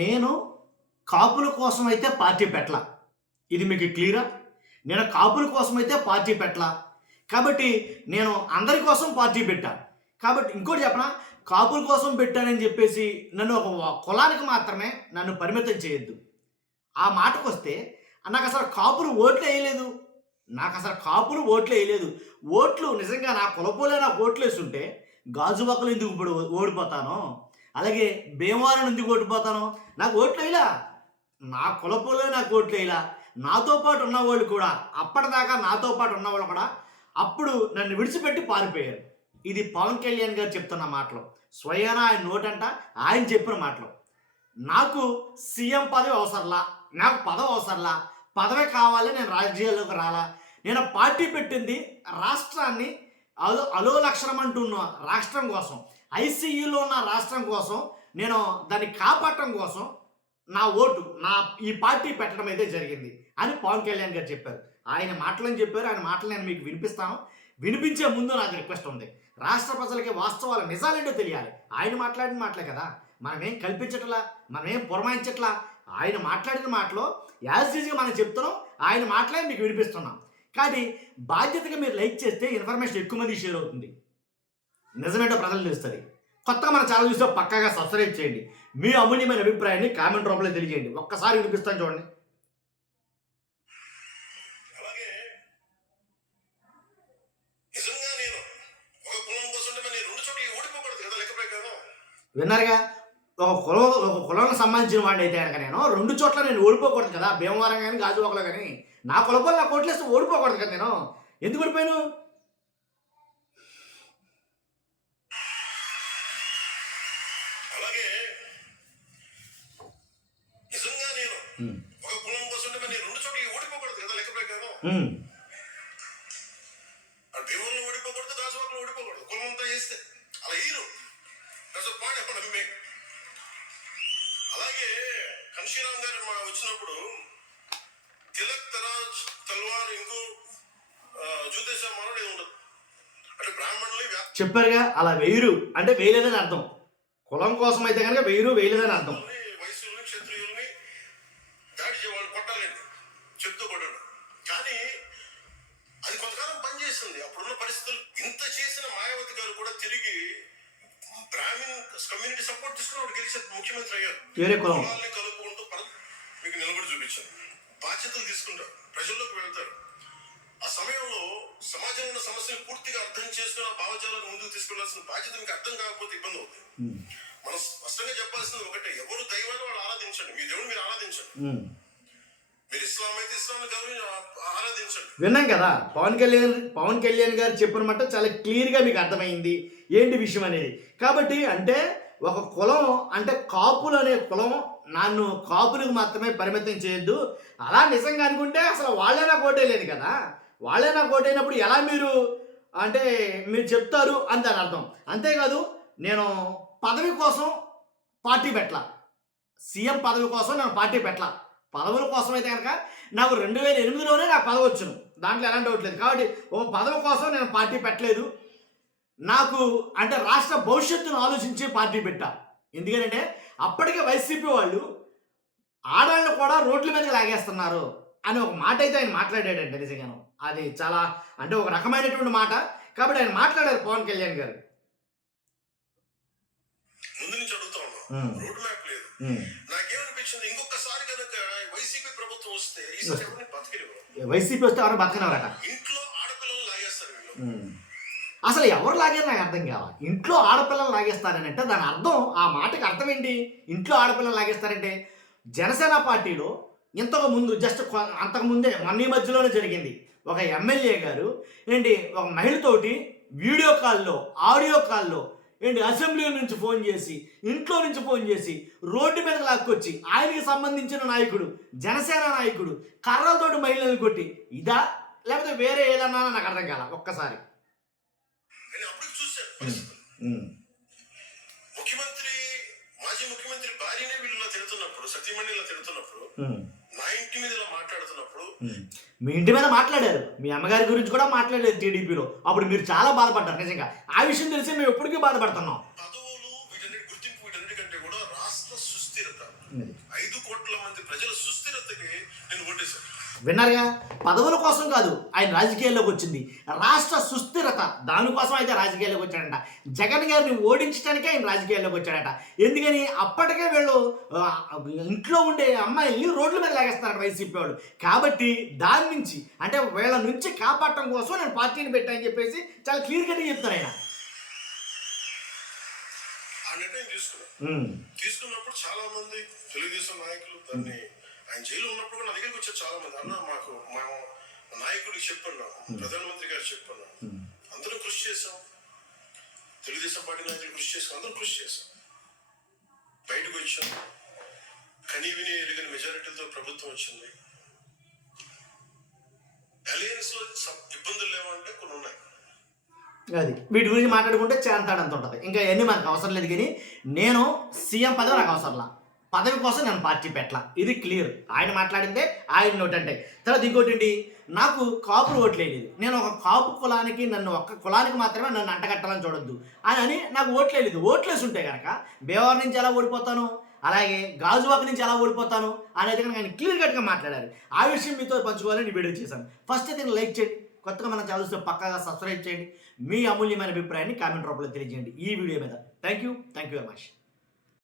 నేను కాపుల కోసమైతే పార్టీ పెట్టలా. ఇది మీకు క్లియరా? నేను కాపుల కోసమైతే పార్టీ పెట్టలా. కాబట్టి నేను అందరి కోసం పార్టీ పెట్టా. కాబట్టి ఇంకోటి చెప్పనా? కాపుల కోసం పెట్టానని చెప్పేసి నన్ను ఒక కులానికి మాత్రమే నన్ను పరిమితం చేయొద్దు. ఆ మాటకొస్తే నాకసలు కాపులు ఓట్లేయలేదు. నాకసలు కాపులు ఓట్లేయలేదు. ఓట్లు నిజంగా నా కులపోలే నాకు ఓట్లేసుంటే గాజువాకలో ఎందుకు ఇప్పుడు ఓడిపోతాను? అలాగే భీమవరం ఎందుకు ఓడిపోతాను? నాకు ఓట్లేయలా. నా కులపోలే నాకు ఓట్లేయలా. నాతో పాటు ఉన్నవాళ్ళు కూడా అప్పటిదాకా నాతో పాటు ఉన్నవాళ్ళు కూడా అప్పుడు నన్ను విడిచిపెట్టి పారిపోయారు. ఇది పవన్ కళ్యాణ్ గారు చెప్తున్న మాటలు. స్వయానా ఆయన నోటంట ఆయన చెప్పిన మాటలు. నాకు సీఎం పదవి అవసరంలా. నాకు పదవి అవసరంలా. పదవి కావాలి, నేను రాజకీయాల్లోకి రాలా. నేను పార్టీ పెట్టింది రాష్ట్రాన్ని అలోలక్షణం అంటున్న రాష్ట్రం కోసం, ఐసీయూలో ఉన్న రాష్ట్రం కోసం, నేను దాన్ని కాపాడటం కోసం నా ఓటు ఈ పార్టీ పెట్టడం అయితే జరిగింది అని పవన్ కళ్యాణ్ గారు చెప్పారు. ఆయన మాటలని చెప్పారు. ఆయన మాటలు నేను మీకు వినిపిస్తాను. వినిపించే ముందు నాకు రిక్వెస్ట్ ఉంది. రాష్ట్ర ప్రజలకి వాస్తవాలు నిజాలేంటో తెలియాలి. ఆయన మాట్లాడిన మాటలే కదా, మనమేం కల్పించట్లా, మనమేం పురమాయించట్లా. ఆయన మాట్లాడిన మాటలో యాజ్ ఈజ్గా మనం చెప్తున్నాం. ఆయన మాటలే మీకు వినిపిస్తున్నాం. కానీ బాధ్యతగా మీరు లైక్ చేస్తే ఇన్ఫర్మేషన్ ఎక్కువ మంది షేర్ అవుతుంది. నిజమేంటో ప్రజలు తెలుస్తుంది. కొత్తగా మన ఛానల్ చూస్తే పక్కాగా సబ్స్క్రైబ్ చేయండి. మీ అమూల్యమైన అభిప్రాయాన్ని కామెంట్ రూపంలో తెలియజేయండి. ఒక్కసారి వినిపిస్తాను చూడండి. విన్నారుగా? ఒక కులానికి సంబంధించిన వాడిని అయితే కనుక నేను 2 చోట్ల నేను ఓడిపోకూడదు కదా. భీమవరం కానీ గాజువాకలో కానీ నా కులపోలు నాకు ఓట్లేస్తే ఓడిపోకూడదు కదా. నేను ఎందుకు ఓడిపోయాను? అలాగే కన్షీరామ్ గారు వచ్చినప్పుడు తిలక్ తరాజ్ తల్వార్ ఇంకో జూదేశా మనోడు ఏమి ఉండదు అంటే బ్రాహ్మణులు చెప్పారుగా. అలా వేయరు అంటే వేయలేదని అర్థం. కులం కోసం అయితే కనుక వేయలేదని అర్థం. వైశ్యుల్ని క్షత్రియుల్ని దాడి వాళ్ళు కొట్టాలండి చెప్తూ కొట్టడం. కానీ అది కొంతకాలం పనిచేస్తుంది. అప్పుడున్న పరిస్థితులు ఇంత చేసిన మాయావతి గారు కూడా తిరిగి బ్రాహ్మణ్ కమ్యూనిటీ సపోర్ట్ తీసుకుని వాడు గెలిచే ముఖ్యమంత్రి అయ్యారు. కులాల్ని కలుపుకుంటూ మీకు నిలబడి చూపించారు. బాధ్యతలు తీసుకుంటారు, ప్రజల్లోకి వెళ్తారు. ఆ సమయంలో సమాజంలో ఉన్న సమస్యను పూర్తిగా అర్థం చేసుకుని ఆ భావజాలను ముందుకు తీసుకెళ్లాల్సిన బాధ్యత మీకు అర్థం కాకపోతే ఇబ్బంది అవుతుంది. మనం స్పష్టంగా చెప్పాల్సింది ఒకటే, ఎవరు దైవాన్ని వాళ్ళు ఆరాధించండి. మీ దేవుని మీరు ఆరాధించండి. మీరు ఇస్లాం అయితే ఇస్లాం ఆరాధించండి. విన్నాం కదా, పవన్ కళ్యాణ్ గారు చెప్పిన మాట చాలా క్లియర్గా మీకు అర్థమైంది ఏంటి విషయం అనేది. కాబట్టి అంటే ఒక కులం అంటే కాపులు అనే కులం నన్ను కాపులకు మాత్రమే పరిమితం చేయొద్దు. అలా నిజంగా అనుకుంటే అసలు వాళ్ళే నాకు ఓటేయలేదు కదా. వాళ్ళే నాకు ఓటైనప్పుడు ఎలా మీరు చెప్తారు అని దాని అర్థం. అంతేకాదు నేను పదవి కోసం పార్టీ పెట్టలా. సీఎం పదవి కోసం నేను పార్టీ పెట్టలా. పదవుల కోసం అయితే కనుక నాకు 2008లోనే నాకు పదవి వచ్చును. దాంట్లో ఎలాంటి డౌట్ లేదు. కాబట్టి ఓ పదవి కోసం నేను పార్టీ పెట్టలేదు. నాకు అంటే రాష్ట్ర భవిష్యత్తును ఆలోచించి పార్టీ పెట్టా. ఎందుకంటే అప్పటికే వైసీపీ వాళ్ళు ఆడాళ్ళను కూడా రోడ్ల మీదకి లాగేస్తున్నారు అని ఒక మాట అయితే ఆయన మాట్లాడాడంటే నిజంగాను అది చాలా అంటే ఒక రకమైనటువంటి మాట. కాబట్టి ఆయన మాట్లాడారు పవన్ కళ్యాణ్ గారు. ముందు నుంచి అడుగుతా ఉన్నాం, రోడ్ మ్యాప్ లేదు. నాకేమనిపించింది, ఇంకొకసారి కనుక వైసీపీ ప్రభుత్వం వస్తే వైసీపీ వస్తే ఎవరు బతకనవరట. ఇంట్లో ఆడపిల్లలు లాగేస్తారు వీళ్ళు. అసలు ఎవరు లాగారు నాకు అర్థం కావాలి. ఇంట్లో ఆడపిల్లలు లాగేస్తారని అంటే దాని అర్థం, ఆ మాటకి అర్థం ఏంటి? ఇంట్లో ఆడపిల్లలు లాగేస్తారంటే జనసేన పార్టీలో ఇంతకు ముందు అంతకుముందే మొన్న ఈ మధ్యలోనే జరిగింది. ఒక ఎమ్మెల్యే గారు ఒక మహిళతోటి వీడియో కాల్లో ఆడియో కాల్లో అసెంబ్లీ నుంచి ఫోన్ చేసి ఇంట్లో నుంచి ఫోన్ చేసి రోడ్డు మీద లాక్కొచ్చి ఆయనకి సంబంధించిన నాయకుడు జనసేన నాయకుడు కర్రలతోటి మహిళలను కొట్టి ఇదా లేకపోతే వేరే ఏదన్నా నాకు అర్థం కాల. ఒక్కసారి మాజీ ముఖ్యమంత్రి భార్యనే వీళ్ళు తిడుతున్నప్పుడు, సతీమణిలా తిడుతున్నప్పుడు, నా ఇంటి మీద మాట్లాడుతున్నప్పుడు, మీ ఇంటి మీద మాట్లాడారు, మీ అమ్మగారి గురించి కూడా మాట్లాడారు టీడీపీలో. అప్పుడు మీరు చాలా బాధపడ్డారు. నిజంగా ఆ విషయం తెలిసి మేము ఎప్పటికీ బాధపడుతున్నాం. పదవులు వీటన్నిటి గుర్తింపు వీటన్నిటికంటే కూడా రాష్ట్ర సుస్థిరత సుస్థిరత. 5 కోట్ల మంది ప్రజల సుస్థిరతకి నేను ఓటేశాను. విన్నారుగా, పదవుల కోసం కాదు ఆయన రాజకీయాల్లోకి వచ్చింది, రాష్ట్ర సుస్థిరత దానికోసం అయితే రాజకీయాల్లోకి వచ్చాడంట. జగన్ గారిని ఓడించడానికే ఆయన రాజకీయాల్లోకి వచ్చాడట. ఎందుకని అప్పటికే వీళ్ళు ఇంట్లో ఉండే అమ్మాయిల్ని రోడ్ల మీద లాగేస్తున్నారట వైసీపీ వాళ్ళు. కాబట్టి దాని నుంచి అంటే వీళ్ళ నుంచి కాపాడటం కోసం నేను పార్టీని పెట్టానని చెప్పేసి చాలా క్లియర్ కట్గా చెప్తాను ఆయన. ఆ నిర్ణయం తీసుకున్నప్పుడు చాలా మంది తెలుగుదేశం నాయకులు దాన్ని ఆయన జైలు ఉన్నప్పుడు కూడా నా దగ్గరికి వచ్చారు చాలా మంది. అన్న మాకు మా నాయకుడికి చెప్పన్నాం, ప్రధానమంత్రి గారు చెప్పన్నాం, అందరం కృషి చేసాం, తెలుగుదేశం పార్టీ నాయకులు కృషి చేసాం, అందరం కృషి చేసాం, బయటకు వచ్చాం, కనీ విని ఎరిగిన మెజారిటీలతో ప్రభుత్వం వచ్చింది. అలయన్స్ లో ఇబ్బందులు లేవంటే కొన్ని ఉన్నాయి. అది వీటి గురించి మాట్లాడుకుంటే చేంతాడంత ఉంటుంది. ఇంకా ఇవన్నీ మనకు అవసరం లేదు. కానీ నేను సీఎం పదవి నాకు అవసరంలా, పదవి కోసం నేను పార్టీ పెట్టలా, ఇది క్లియర్. ఆయన మాట్లాడిందే ఆయన నోట్ అంటే. తర్వాత ఇంకోటి ఏంటి, నాకు కాపులు ఓట్లేదు, నేను ఒక కాపు కులానికి నన్ను ఒక్క కులానికి మాత్రమే నన్ను అంటగట్టాలని చూడొద్దు అని నాకు ఓట్లేదు. ఓట్లేసి ఉంటే కనుక భీమవరం నుంచి ఎలా ఓడిపోతాను, అలాగే గాజువాక నుంచి ఎలా ఓడిపోతాను అనేది కనుక ఆయన క్లియర్ కట్గా మాట్లాడారు. ఆ విషయం మీతో పంచుకోవాలని వీడియో చేశాను. ఫస్ట్ అయితే లైక్ చేయండి, కొత్తగా మనం ఛానల్స్ పక్కాగా సబ్స్క్రైబ్ చేయండి, మీ అమూల్యమైన అభిప్రాయాన్ని కామెంట్ రూపంలో తెలియజేయండి ఈ వీడియో మీద. Thank you very much.